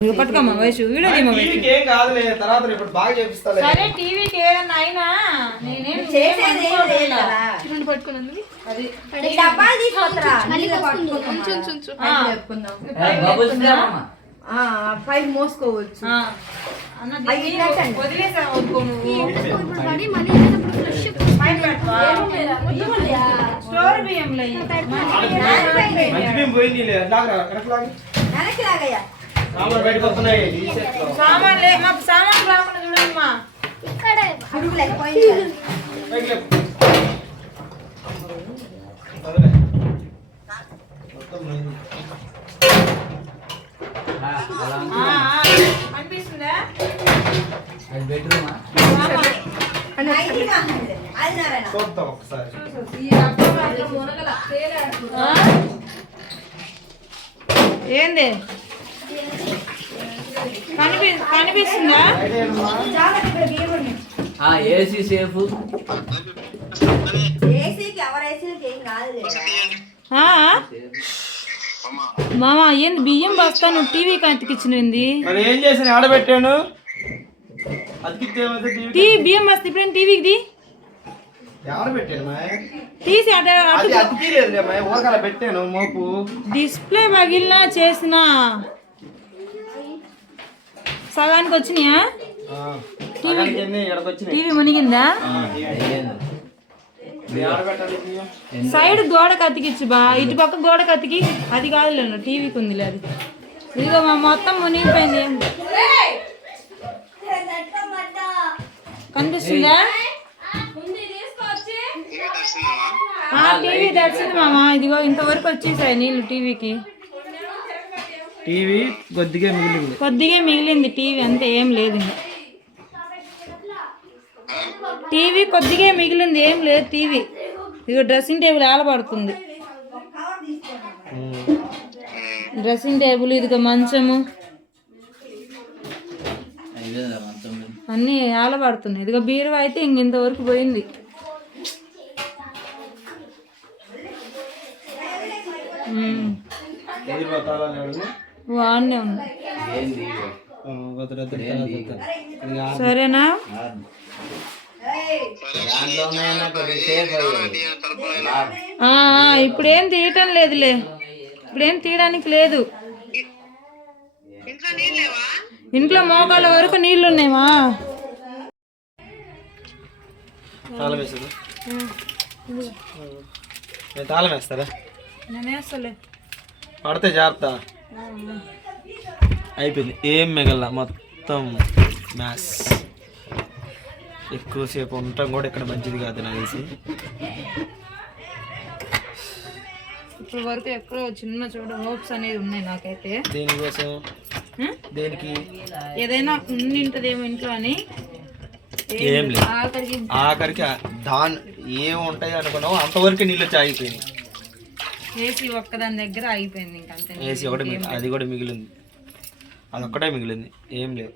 ఇదిగో పట్టుకోమ్మా వయసు వీడియో తీయమ్మా వయసు టీవీకి ఏం కాదులే తర్వాత ఇప్పుడు బాగా చేపిస్తాలే సరే టీవీకి ఏదన్నా అయినా నేనేం చేసేది ఏం లేదు కదా. రెండు పట్టుకున్నందుకు అది ఈ డబ్బాలు తీసుకొస్తారా మళ్ళీ నీళ్ళ వస్తుంది. పట్టుకుందాం ఉంచు, ఉంచు, ఉంచు. ఆ. పైకి లేపుకుందాం. బబుల్స్ లేవమ్మా ఆ, పైకి మోసుకోవచ్చు ఆ. అన్న అవి దీన్ని ఇట్లాంటి. వదిలేసా వదుకో నువ్వు ఇప్పుడు పడి మళ్ళీ వెళ్ళినప్పుడు ఫ్రెష్ పైన పెట్టువా? స్టోర్ బియ్యంలో ఇయ్యి. మంచి బియ్యం పోయింది లాగరా వెనక్కి లాగు. వెనక్కి లాగయ్యా సామాన్లు మా సామాన్ రాకుండా చూడమ్మా ఇక్కడే. అనిపిస్తుందా అది బెడ్రూమా. చూద్దాం ఒకసారి? ఏంది? కనిపిస్తుందా ఏసీ సేఫ్? మామ ఏంది బియ్యం బస్తాను టీవీ కతికిచ్చినది? మరి ఏం చేసాను ఆడబెట్టాను టీవీ టీ బియ్యం బస్తా ఇప్పుడేం టీవీకి ది? ఆడబెట్టాను మా తీసి అట అది అటు అతికిలేదు మా ఊరకల పెట్టాను మోపు. డిస్ప్లే పగిలినా చేసిన. సగానికి వచ్చినాయా? టీవీ మునిగిందా. సైడ్ గోడ కతికిచ్చు బా. ఇటు పక్క గోడ కతికి అది కాదులే టీవీకి ఉందిలే అది. ఇదిగో మా మొత్తం మునిగిపోయింది. కనిపిస్తుందా? ఆ, టీవీ తెచ్చింది మామ ఇదిగో ఇంతవరకు వచ్చేసాయి నీళ్ళు టీవీకి. టీవీ కొద్దిగా మిగిలింది. కొద్దిగా మిగిలింది టీవీ అంతే ఏం లేదు ఇంకా. టీవీ కొద్దిగా మిగిలింది ఏం లేదు టీవీ. ఇదిగో డ్రెస్సింగ్ టేబుల్ ఆలపడుతుంది డ్రెస్సింగ్ టేబుల్ ఇదిగో మంచము. అన్నీ ఆలపడుతున్నాయి ఇదిగో బీరువా అయితే ఇంక ఇంతవరకు పోయింది. తాళాలు? వాడినే ఆ- సరేనా ఇప్పుడేం తీయటం లేదులే. ఇప్పుడేం తీయడానికి లేదు. ఇంట్లో మోకాళ్ళ వరకు నీళ్ళు ఉన్నాయమా తాళం వేసారు నేను తాళం వేస్తారా? నేను వేస్తలే పడితే జాగ్రత్త. అయిపోయింది. ఏం మిగల మొత్తం మ్యాథ్స్ ఎక్కువసేపు ఉండటం కూడా ఇక్కడ మంచిది కాదు నాకు తెలిసి. ఇప్పటి వరకు ఎక్కడో చిన్న చోట హోప్స్ అనేది ఉన్నాయి నాకైతే. దేనికోసం? దేనికి? ఏదైనా ఉండింటదేమో ఇంట్లో అని. ఏం లేదు. ఆఖరికి దాని ఏం ఉంటాయి అనుకున్నావు. అంతవరకు నీళ్ళు వచ్చి ఆగిపోయినాయి ఏసీ ఒక్కదాని దగ్గర ఆగిపోయింది ఇంక అంతే. ఏసీ ఒకటి అది కూడా మిగిలింది. అదొక్కటే మిగిలింది. ఏం లేవు.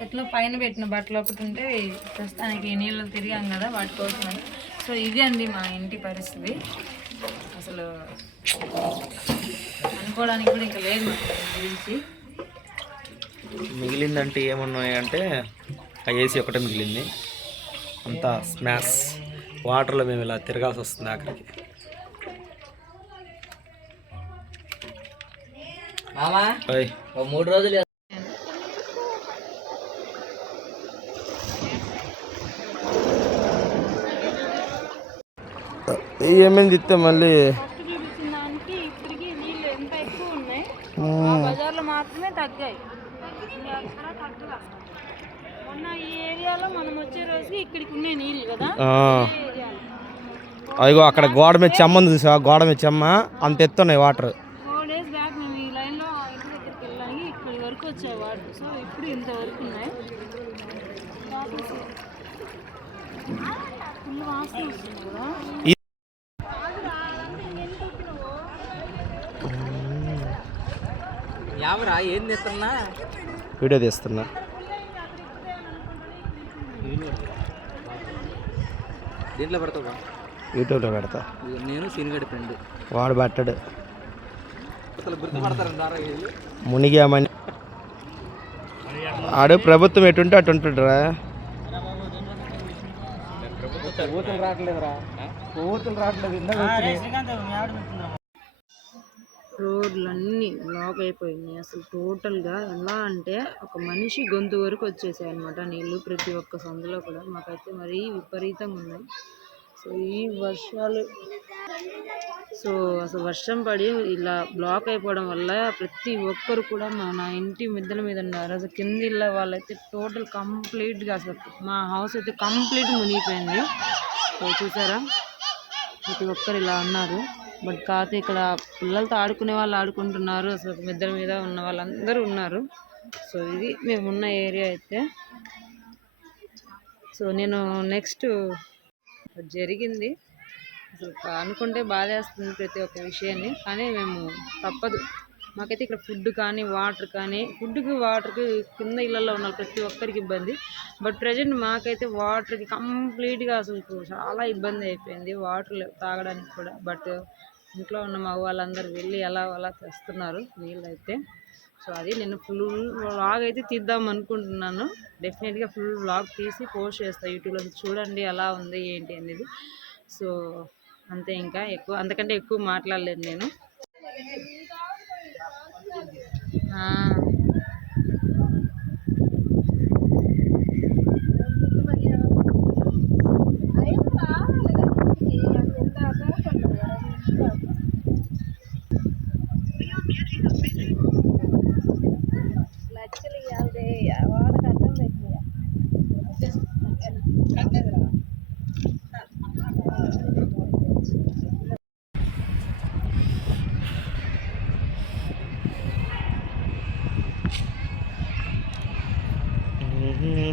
ఎట్లా పైన పెట్టిన బట్టలు ఒకటి ఉంటే ప్రస్తుతానికి నీళ్ళు తిరిగాం కదా వాటి కోసం అని. సో ఇది అండి మా ఇంటి పరిస్థితి. అసలు అనుకోవడానికి కూడా ఇంకా లేదు గురించి. మిగిలిందంటే ఏమున్నాయి అంటే ఆ ఏసీ ఒకటే మిగిలింది. అంతా స్మాష్. వాటర్లో మేము ఇలా తిరగాల్సి వస్తుంది ఆఖరికి. మామా ఓ మూడు రోజులు ఏమైంది ఇస్తే మళ్ళీ? బజార్లో మాత్రమే తగ్గాయి. ఇంకా ఎక్కడా తగ్గలా. మొన్న ఈ ఏరియాలో మనం వచ్చే రోజుకి ఇక్కడికి ఉన్నాయి నీళ్ళు కదా ఈ ఏరియాలో. అదిగో అక్కడ గోడ మీద చెమ్మ ఉంది చూసా గోడ మీద చెమ్మ అంత ఎత్తున్నాయి వాటర్ ఫోర్ డేస్ బ్యాక్ మేము ఈ లైన్లో ఇంటి దగ్గరికి వెళ్ళడానికి ఇక్కడి వరకు వచ్చాయి వాటర్ సో ఇప్పుడు ఇంతవరకు ఉన్నాయి. ఫుల్ వాసన వస్తుంది కదా. యావరా ఏం తెస్తున్నా వీడియో తీస్తున్నా. దీంట్లో పెడతావా యూట్యూబ్లో పెడతా. నేను సీనిగడి ఫ్రెండ్. వాడు పెట్టడు. మునిగామని. ఆడు ప్రభుత్వం ఎటుంటే అటు ఉంటుండ్రా. రోడ్లన్నీ బ్లాక్ అయిపోయినాయి. అసలు టోటల్గా ఎలా అంటే ఒక మనిషి గొంతు వరకు వచ్చేసాయి అనమాట నీళ్ళు ప్రతి ఒక్క సందులో కూడా. మాకైతే మరీ విపరీతంగా ఉన్నాయి. సో ఈ వర్షాలు. సో అసలు వర్షం పడి ఇలా బ్లాక్ అయిపోవడం వల్ల ప్రతి ఒక్కరు కూడా మన ఇంటి మిద్దెల మీద ఉన్నారు. అసలు కింద ఇళ్ళ వాళ్ళైతే టోటల్ కంప్లీట్గా అసలు మా హౌస్ అయితే కంప్లీట్ మునిగిపోయింది. సో చూసారా? ప్రతి ఒక్కరు ఇలా ఉన్నారు. బట్ కాకపోతే ఇక్కడ పిల్లలతో ఆడుకునే వాళ్ళు ఆడుకుంటున్నారు. అసలు మిద్దల మీద ఉన్న వాళ్ళందరూ ఉన్నారు. సో ఇది మేమున్న ఏరియా అయితే. సో నేను నెక్స్ట్ జరిగింది. అసలు అనుకుంటే బాధేస్తుంది ప్రతి ఒక్క విషయాన్ని. కానీ మేము తప్పదు. మాకైతే ఇక్కడ ఫుడ్ కానీ వాటర్ కానీ ఫుడ్కి వాటర్కి కింద ఇళ్ళల్లో ఉన్న ప్రతి ఒక్కరికి ఇబ్బంది. బట్ ప్రజెంట్ మాకైతే వాటర్కి కంప్లీట్గా అసలు చాలా ఇబ్బంది అయిపోయింది. వాటర్ తాగడానికి కూడా. బట్ ఇంట్లో ఉన్న మగవాళ్ళందరూ వెళ్ళి ఎలా అలా తెస్తున్నారు వీళ్ళైతే సో అది నేను ఫుల్ వ్లాగ్ అయితే తీద్దాం అనుకుంటున్నాను. డెఫినెట్గా ఫుల్ వ్లాగ్ తీసి పోస్ట్ చేస్తాను యూట్యూబ్లో. చూడండి ఎలా ఉంది ఏంటి అనేది. సో అంతే ఇంకా ఎక్కువ అంతకంటే ఎక్కువ మాట్లాడలేదు నేను.